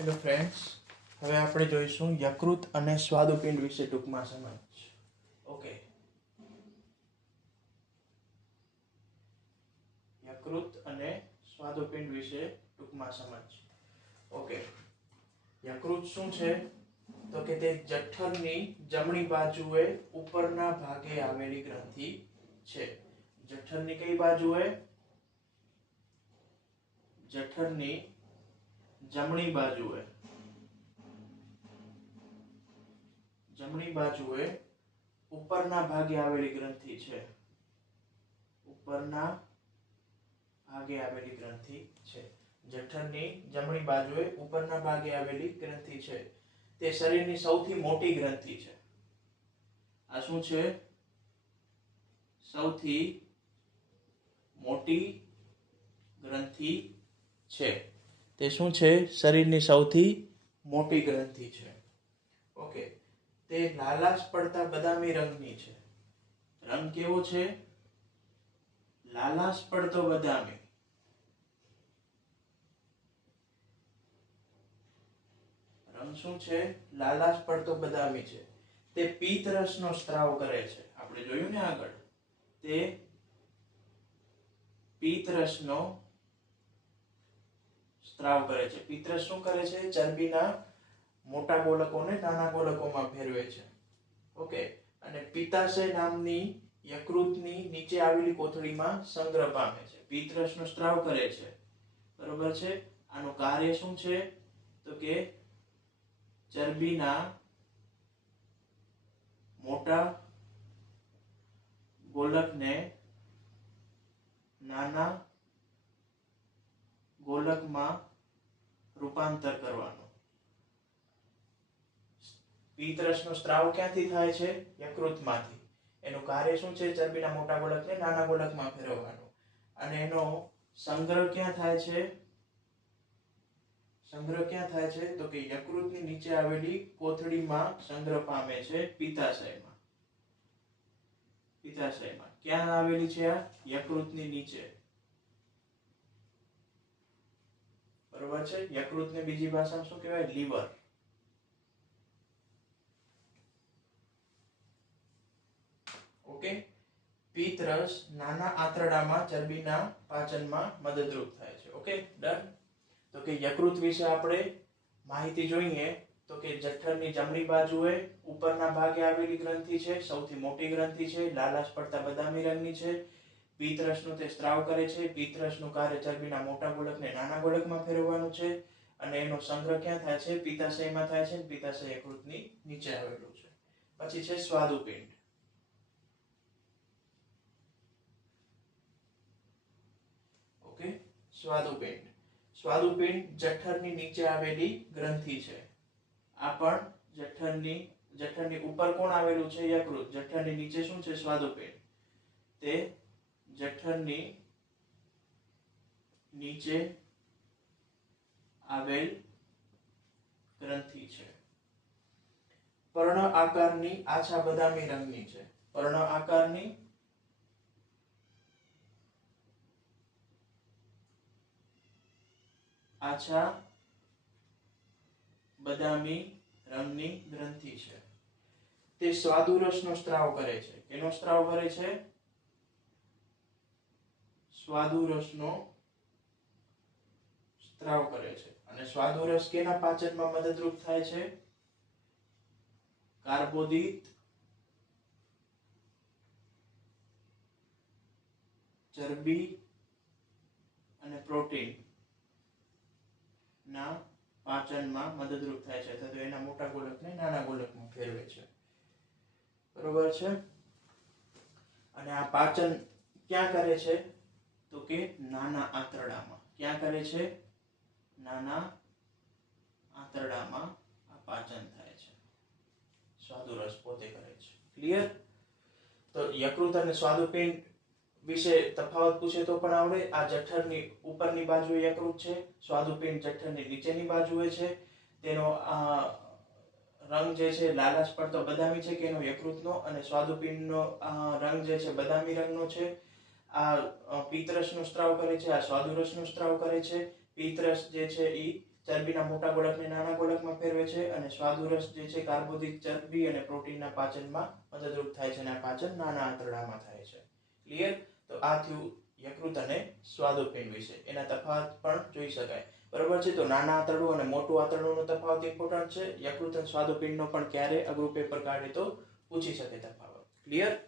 Hello friends, હવે આપણે જોઈશું યકૃત અને સ્વાદુપિંડ વિશે ટૂંકમાં સમજ. ઓકે, યકૃત અને સ્વાદુપિંડ વિશે ટૂંકમાં સમજ. ઓકે, યકૃત શું છે? તો કે તે જઠરની જમણી બાજુએ ઉપરના ભાગે આવેલી ગ્રંથિ છે. જઠરની કઈ બાજુએ? જઠરની જમણી બાજુએ ઉપરના ભાગે આવેલી ગ્રંથિ છે. ઉપરના ભાગે આવેલી ગ્રંથિ છે. જઠરની જમણી બાજુએ ઉપરના ભાગે આવેલી ગ્રંથિ છે. તે શરીરની સૌથી મોટી ગ્રંથિ છે. આ શું છે? સૌથી મોટી ગ્રંથિ છે. તે શું છે? શરીરની સૌથી મોટી ગ્રંથિ છે. ઓકે, તે લાલાશ પડતા બદામી રંગની છે. રંગ કેવો છે? લાલાશ પડતો બદામી. રંગ શું છે? લાલાશ પડતો બદામી છે. તે પિત્તરસનો સ્ત્રાવ કરે છે. આપણે જોયું ને આગળ, તે પિત્તરસનો સ્ત્રાવ કરે છે. પિત્તરસ શું કરે છે? ચરબીના મોટા ગોલકોને નાના ગોલકોમાં ફેરવે છે. ઓકે, અને પિત્તાશય નામની યકૃતની નીચે આવેલી કોથળીમાં સંગ્રહ પામે છે. પિત્તરસનો સ્ત્રાવ કરે છે. બરોબર છે? આનું કાર્ય શું છે? તો કે ચરબીના મોટા ગોલકને નાના ગોલકમાં રૂપાંતર કરવાનો. પિત્તરસનો સ્ત્રાવ ક્યાંથી થાય છે? યકૃતમાંથી. એનું કાર્ય શું છે? ચરબીના મોટા ગોલકને નાના ગોલકમાં ફેરવવાનો. અને એનો સંગ્રહ ક્યાં થાય છે? તો કે યકૃતની નીચે આવેલી કોથળીમાં સંગ્રહ પામે છે. પિત્તાશયમાં. ક્યાં આવેલી છે આ? યકૃતની નીચે. બરોબર છે? યકૃતને બીજી ભાષામાં શું કહેવાય? લીવર. ઓકે, પિત્તરસ નાના આંતરડામાં ચરબીના પાચનમાં મદદરૂપ થાય છે. Okay, done. તો કે યકૃત વિશે આપણે માહિતી જોઈએ તો કે જઠરની જમણી બાજુએ ઉપરના ભાગે આવેલી ગ્રંથિ છે. સૌથી મોટી ગ્રંથિ છે. લાલાશ પડતા બદામી રંગની છે. પિત્તરસનો તે સ્ત્રાવ કરે છે. પિત્તરસનું કાર્ય ચરબીના મોટા ગોલકને નાના ગોલકમાં ફેરવવાનું છે. અને એનો સંગ્રહ ક્યાં થાય છે? પિત્તાશયમાં થાય છે. પિત્તાશય યકૃતની નીચે આવેલું છે. પછી છે સ્વાદુપિંડ. ઓકે, સ્વાદુપિંડ જઠરની નીચે આવેલી ગ્રંથિ છે. આ પણ જઠરની ઉપર કોણ આવેલું છે? યકૃત. જઠરની નીચે શું છે? સ્વાદુપિંડ. તે જઠરની નીચે આવેલ ગ્રંથિ છે. પર્ણ આકારની આછા બદામી રંગની છે. પર્ણ આકારની આછા બદામી રંગની ગ્રંથિ છે. તે સ્વાદુરસનો સ્ત્રાવ કરે છે. એનો સ્ત્રાવ કરે છે? સ્વાદુરસનો સ્ત્રાવ કરે છે. અને સ્વાદુરસ કેના પાચનમાં મદદરૂપ થાય છે? કાર્બોદિત, ચરબી અને પ્રોટીન ના પાચનમાં મદદરૂપ થાય છે. તો એના મોટા ગોલકને નાના ગોલકમાં ફેરવે છે. બરોબર છે? અને આ પાચન ક્યાં કરે છે? તો કે નાના આંતરડામાં. ક્યાં કરે છે? નાના આંતરડામાં આ પાચન થાય છે. સ્વાદુરસ પોતે કરે છે. ક્લિયર? તો યકૃત અને સ્વાદુપિંડ વિશે તફાવત પૂછે તો પણ આવડે. આ જઠરની ઉપરની બાજુએ યકૃત છે. સ્વાદુપિંડ જઠરની નીચેની બાજુએ છે. તેનો રંગ જે છે લાલાશ પડતો બદામી છે કે એનો યકૃતનો, અને સ્વાદુપિંડનો રંગ જે છે બદામી રંગનો છે. આ પિત્તરસનો સ્ત્રાવ કરે છે. આ સ્વાદુરસનો સ્ત્રાવ કરે છે. પિત્તરસ જે છે એ ચરબીના મોટા ગોળકને નાના ગોળકમાં ફેરવે છે અને સ્વાદુરસ જે છે કાર્બોદિત ચરબી અને પ્રોટીનના પાચનમાં મદદરૂપ થાય છે અને આ પાચન નાના આંતરડામાં થાય છે. ક્લિયર? તો આ થયું યકૃત અને સ્વાદુપિંડ વિશે. એના તફાવત પણ જોઈ શકાય. બરોબર છે. તો નાના આંતરડું અને મોટું આંતરડુંનો તફાવત ઇમ્પોર્ટન્ટ છે. યકૃત અને સ્વાદુપિંડનો પણ ક્યારે અઘરું પેપર કાઢે તો પૂછી શકે તફાવત. ક્લિયર?